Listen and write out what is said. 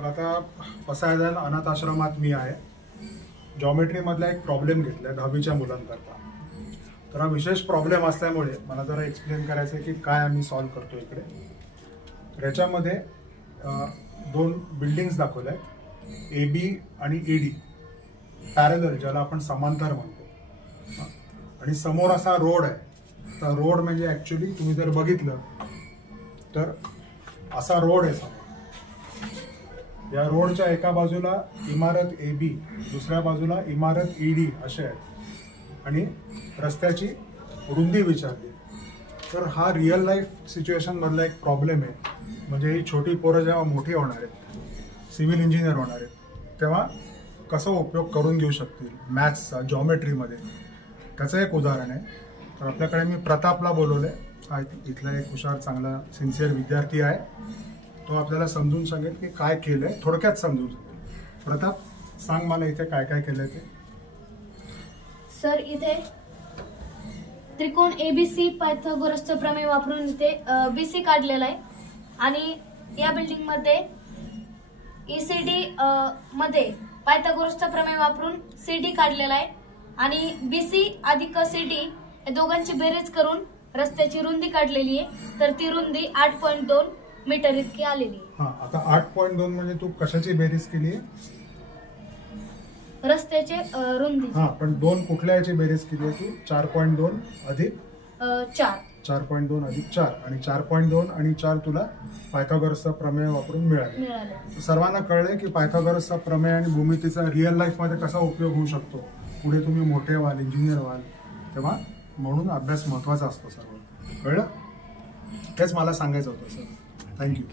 तर आता पसायदान अनाथ आश्रमात मी आहे. जॉमेट्रीमधला एक प्रॉब्लेम घेतलाय 10वीच्या मुलांकरता. तर हा विशेष प्रॉब्लेम असल्यामुळे मला जरा एक्सप्लेन करायचं आहे की काय आम्ही सॉल्व्ह करतो इकडे. तर याच्यामध्ये दोन बिल्डिंग्स दाखवल्या आहेत, AB आणि AD पॅरलल, ज्याला आपण समांतर म्हणतो. आणि समोर असा रोड आहे. तर रोड म्हणजे ॲक्च्युली तुम्ही जर बघितलं तर असा रोड आहे समोर. या रोडच्या एका बाजूला इमारत AB, दुसऱ्या बाजूला इमारत ED असे आहेत. आणि रस्त्याची रुंदी विचारली तर हा रिअल लाईफ सिच्युएशन मधला एक प्रॉब्लेम आहे. म्हणजे ही छोटी पोरं जेव्हा मोठी होणार आहेत, सिव्हिल इंजिनियर होणार आहेत, तेव्हा कसा उपयोग करून घेऊ शकतील मॅथ्सचा जॉमेट्रीमध्ये, त्याचं एक उदाहरण आहे. तर आपल्याकडे मी प्रतापला बोलवले. हा इथला एक हुशार चांगला सिन्सिअर विद्यार्थी आहे. तो आपल्याला समजून सांगेल की काय केलंय, थोडक्यात समजून सांगेल. प्रताप, सांग मला इथे काय काय केलंय ते. सर, इथे त्रिकोण ABC पायथागोरसचं प्रमेय वापरून इथे BC काढलेला आहे. आणि या बिल्डिंग मध्ये ECD मध्ये पायथागोरसचा प्रमेय वापरून CD काढलेला आहे. आणि BC अधिक CD या दोघांची बेरीज करून रस्त्याची रुंदी काढलेली आहे. तर ती रुंदी 8.2 मीटर इतकी आलेली आहे. हा, आता 8.2 म्हणजे तू कशाची बेरीज केली आहे? रस्त्याचे रुंदी. हा, पण दोन कुठल्या याची बेरीज केली आहे तू? 4.2 अधिक 4. 4.2 अधिक 4 आणि 4.2 आणि 4 तुला पायथागोरसचा प्रमेय वापरून मिळाले. सर्वांना कळले की पायथागोरसचा प्रमेय आणि भूमितीचा रिअल लाईफ मध्ये कसा उपयोग होऊ शकतो. पुढे तुम्ही मोठे व्हाल, इंजिनियर व्हाल, तेव्हा म्हणून अभ्यास महत्वाचा असतो. सर्व कळलं? तेच मला सांगायचं होतं सर. थँक्यू.